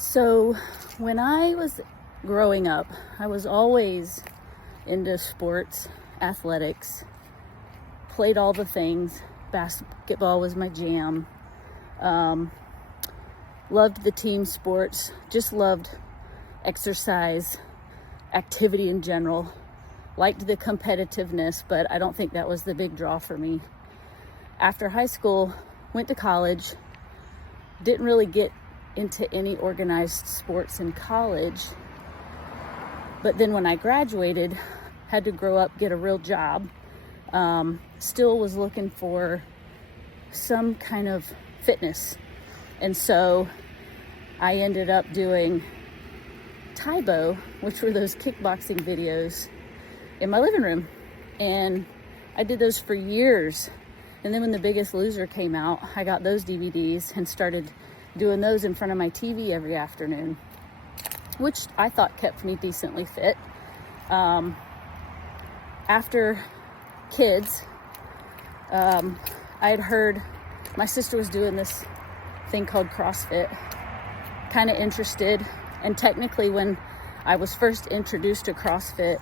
So when I was growing up, I was always into sports, athletics, played all the things. Basketball was my jam. Loved the team sports, just loved exercise, activity in general. Liked the competitiveness, but I don't think that was the big draw for me. After high school, went to college, didn't really get into any organized sports in college. But then when I graduated, had to grow up, get a real job. Still was looking for some kind of fitness. And so I ended up doing Taibo, which were those kickboxing videos, in my living room. And I did those for years. And then when The Biggest Loser came out, I got those DVDs and started doing those in front of my TV every afternoon, which I thought kept me decently fit. After kids, I had heard my sister was doing this thing called CrossFit, kind of interested. And technically when I was first introduced to CrossFit,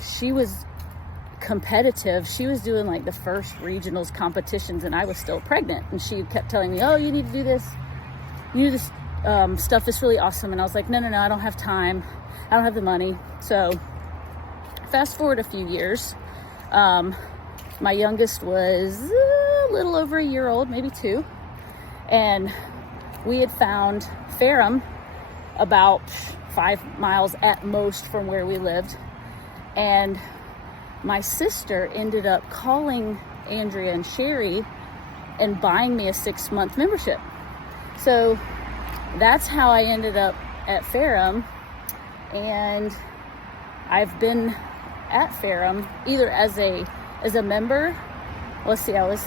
she was competitive. She was doing like the first regionals competitions and I was still pregnant. And she kept telling me, oh, you need to do this. You do this stuff is really awesome. And I was like, no, I don't have time. I don't have the money. So fast forward a few years. My youngest was a little over a year old, maybe 2. And we had found FeRRUM about 5 miles at most from where we lived. And my sister ended up calling Andrea and Sherry and buying me a 6-month membership. So that's how I ended up at FeRRUM. And I've been at FeRRUM either as a member. Let's see, I was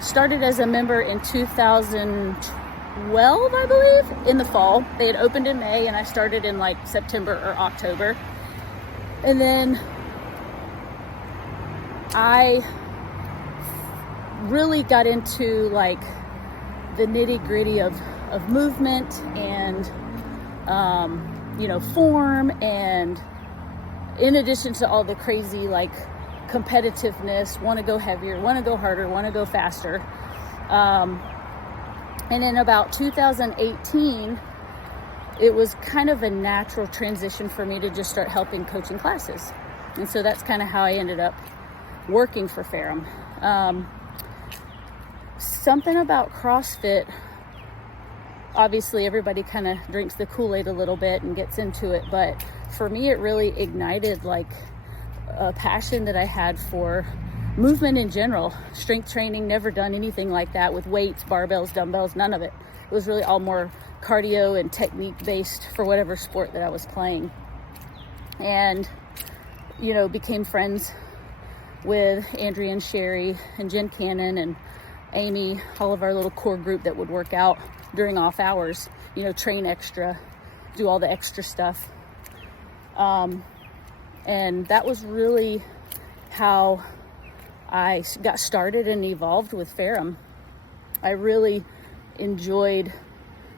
started as a member in 2012, I believe, in the fall. They had opened in May and I started in like September or October. And then I really got into like the nitty-gritty of movement and form, and in addition to all the crazy like competitiveness, want to go heavier, want to go harder, want to go faster. And in about 2018, it was kind of a natural transition for me to just start helping coaching classes. And so that's kind of how I ended up working for FeRRUM. Something about CrossFit, obviously everybody kind of drinks the Kool-Aid a little bit and gets into it, but for me it really ignited like a passion that I had for movement in general. Strength training, never done anything like that with weights, barbells, dumbbells, none of it. It was really all more cardio and technique based for whatever sport that I was playing. And became friends with Andrea and Sherry and Jen Cannon and Amy, all of our little core group that would work out during off hours, train extra, do all the extra stuff. And that was really how I got started and evolved with FeRRUM. I really enjoyed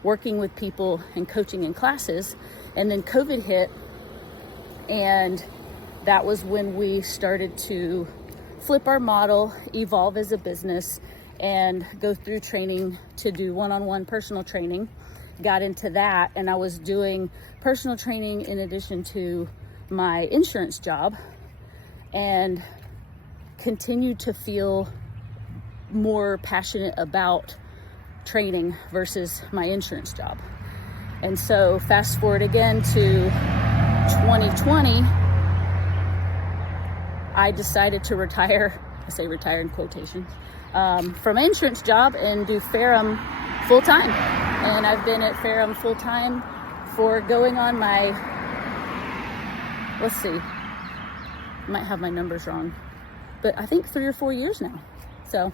working with people and coaching in classes. And then COVID hit, and that was when we started to flip our model, evolve as a business, and go through training to do one-on-one personal training. Got into that, and I was doing personal training in addition to my insurance job, and continued to feel more passionate about training versus my insurance job. And so fast forward again to 2020, I decided to retire. I say retire in quotations, from my insurance job and do FeRRUM full time. And I've been at FeRRUM full time for going on my, let's see, might have my numbers wrong, but I think 3 or 4 years now. So